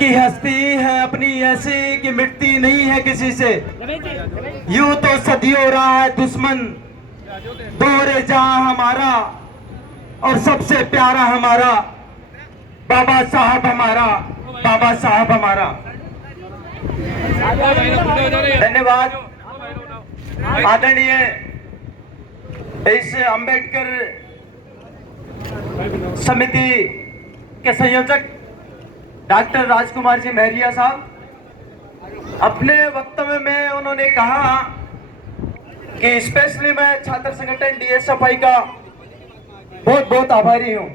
की हस्ती है अपनी ऐसी कि मिटती नहीं है किसी से। यूं तो सदियों रहा है दुश्मन दौरे जहां हमारा, और सबसे प्यारा हमारा बाबा साहब हमारा, बाबा साहब हमारा। धन्यवाद आदरणीय इस अंबेडकर समिति के संयोजक डॉक्टर राजकुमार जी महरिया साहब। अपने वक्तव्य में उन्होंने कहा कि स्पेशली मैं छात्र संगठन डीएसएफआई का बहुत बहुत आभारी हूं।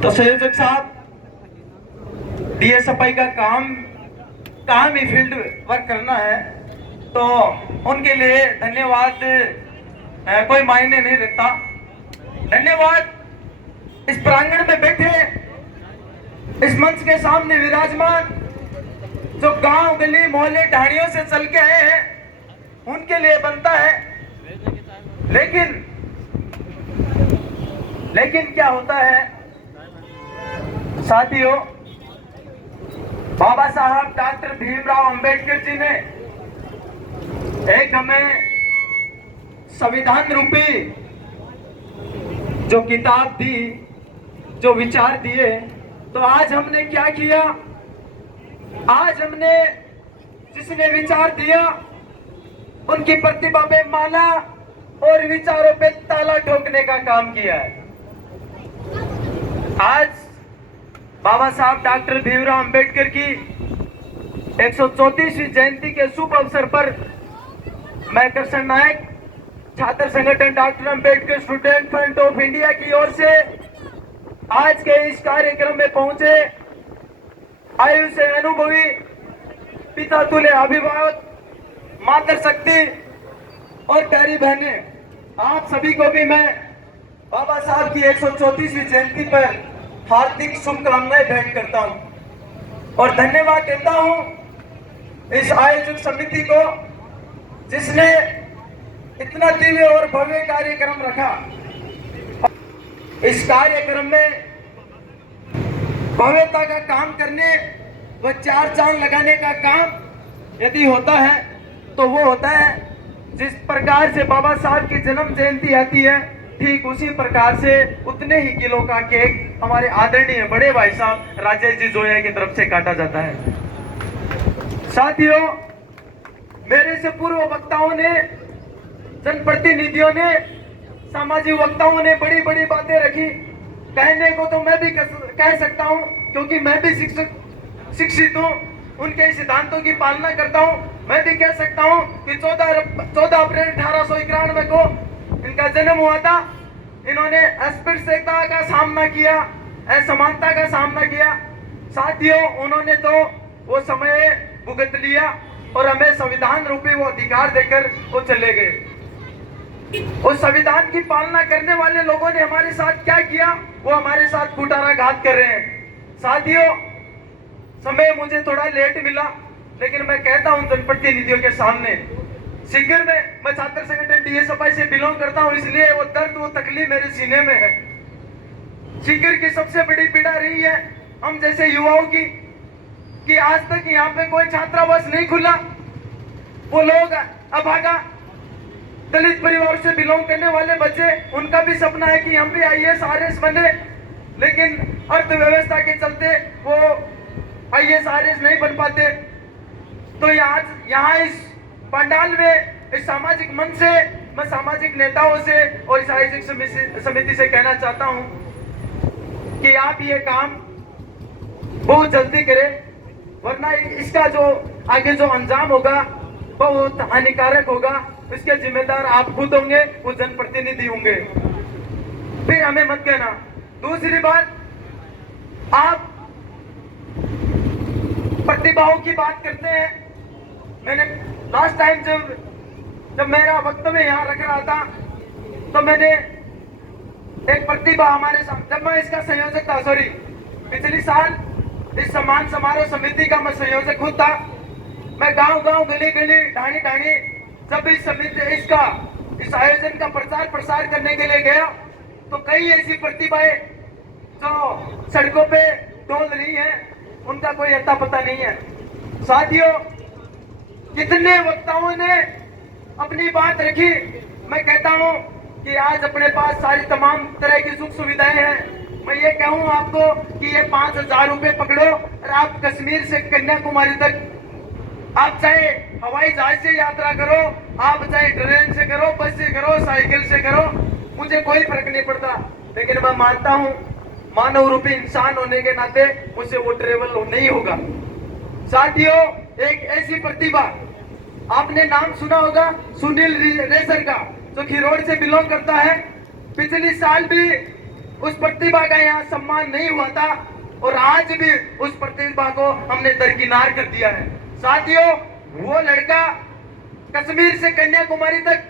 तो संयोजक साहब, डीएसएफआई का काम ही फील्ड वर्क करना है, तो उनके लिए धन्यवाद कोई मायने नहीं रखता। धन्यवाद इस प्रांगण में बैठे, इस मंच के सामने विराजमान जो गांव गली मोहल्ले ढाणियों से चल के आए हैं, उनके लिए बनता है। लेकिन क्या होता है साथियों, बाबा साहब डॉक्टर भीमराव अंबेडकर जी ने एक हमें संविधान रूपी जो किताब दी, जो विचार दिए, तो आज हमने क्या किया? आज हमने जिसने विचार दिया उनकी प्रतिभा पे माला और विचारों पे ताला ठोकने का काम किया है। आज बाबा साहब डॉक्टर भीमराव अंबेडकर की 134वीं जयंती के शुभ अवसर पर मैं कृष्ण नायक, छात्र संगठन doctor Ambedkar student front of India की ओर से आज के इस कार्यक्रम में पहुंचे आयु से अनुभवी, पिता तुल्य अभिभावक, मातृ शक्ति और प्यारी बहने, आप सभी को भी मैं बाबा साहब की 134वीं जयंती पर हार्दिक शुभकामनाएं भेंट करता हूं और धन्यवाद देता हूं इस आयोजक समिति को जिसने इतना दिव्य और भव्य कार्यक्रम रखा। इस कार्यक्रम में भव्यता का काम करने व चार चांद लगाने का काम यदि होता है तो वो होता है जिस प्रकार से बाबा साहब की जन्म जयंती आती है, ठीक उसी प्रकार से उतने ही किलो का केक हमारे आदरणीय बड़े भाई साहब राजेश जी जोया की तरफ से काटा जाता है। साथियों, मेरे से पूर्व वक्ताओं ने, जनप्रतिनिधियों ने, सामाजिक वक्ताओं ने बड़ी बड़ी बातें रखी। कहने को तो मैं भी कह सकता हूं क्योंकि मैं भी शिक्षित हूं, उनके सिद्धांतों की पालना करता हूं। मैं भी कह सकता हूं कि 14 अप्रैल 1891 को इनका जन्म हुआ था। इन्होंने अस्पृश्यता का सामना किया, असमानता का सामना किया। साथियों, उन्होंने तो वो समय भुगत लिया और हमें संविधान रूपी वो अधिकार देकर वो चले गए। उस संविधान की पालना करने वाले लोगों ने हमारे साथ क्या किया? वो हमारे साथ कुठाराघात कर रहे हैं। साथियों, समय मुझे थोड़ा लेट मिला, लेकिन मैं कहता हूं जनप्रतिनिधियों के सामने, शिविर में मैं छात्र संगठन डीएसएफआई से बिलोंग करता हूं, इसलिए वो दर्द, वो तकलीफ मेरे सीने में है। शिविर की सबसे बड़ी पीड़ा रही है हम जैसे युवाओं की कि आज तक यहाँ पे कोई छात्रावास नहीं खुला। वो लोग अभागा दलित परिवार से बिलोंग करने वाले बच्चे, उनका भी सपना है कि हम भी आईएएस आरएएस बने, लेकिन अर्थव्यवस्था के चलते वो आईएएस आरएएस नहीं बन पाते। तो यहाँ इस पंडाल में, इस सामाजिक मंच से मैं सामाजिक नेताओं से और इस आयोजक समिति से कहना चाहता हूं कि आप ये काम बहुत जल्दी करें, वरना इसका जो आगे जो अंजाम होगा वो बहुत हानिकारक होगा। इसके जिम्मेदार आप खुद होंगे, वो जनप्रतिनिधि होंगे। फिर हमें मत कहना। दूसरी बात, आप प्रतिभाओं की बात करते हैं। मैंने लास्ट टाइम जब मेरा वक्तव्य यहाँ रख रहा था तो मैंने एक प्रतिभा हमारे साथ, जब मैं इसका संयोजक था, सॉरी पिछले साल इस सम्मान समारोह समिति का मैं संयोजक खुद था। मैं गांव गली गली ढाणी जब इस समिति इस आयोजन का प्रचार प्रसार करने के लिए गया तो कई ऐसी प्रतिभाएं जो सड़कों पे डोल रही हैं, उनका कोई अता पता नहीं है। साथियों, कितने वक्ताओं ने अपनी बात रखी। मैं कहता हूं कि आज अपने पास सारी तमाम तरह की सुख सुविधाएं हैं। मैं ये कहूं आपको कि ये 5,000 रुपए पकड़ो और आप कश्मीर से कन्याकुमारी तक, आप चाहे हवाई जहाज से यात्रा करो, आप चाहे ट्रेन से करो, बस से करो, साइकिल से करो, मुझे कोई फर्क नहीं पड़ता। लेकिन मैं मानता हूं मानव रूपी इंसान होने के नाते मुझसे वो ट्रेवल नहीं होगा। साथियों, एक ऐसी प्रतिभा, आपने नाम सुना होगा सुनील रेसर का, जो खिरोड़ से बिलोंग करता है। पिछले साल भी उस प्रतिभा का यहाँ सम्मान नहीं हुआ था और आज भी उस प्रतिभा को हमने दरकिनार कर दिया है। साथियों, वो लड़का कश्मीर से कन्याकुमारी तक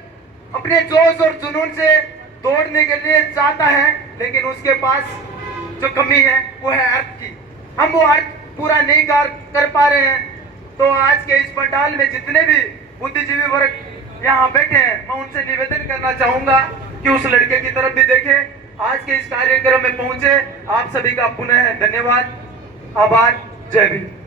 अपने जोश और जुनून से दौड़ने के लिए चाहता है, लेकिन उसके पास जो कमी है वो है अर्थ की। हम वो अर्थ पूरा नहीं कर पा रहे हैं। तो आज के इस पंडाल में जितने भी बुद्धिजीवी वर्ग यहाँ बैठे हैं, मैं उनसे निवेदन करना चाहूंगा कि उस लड़के की तरफ भी देखें। आज के इस कार्यक्रम में पहुंचे आप सभी का पुनः धन्यवाद, आभार, जय भीम।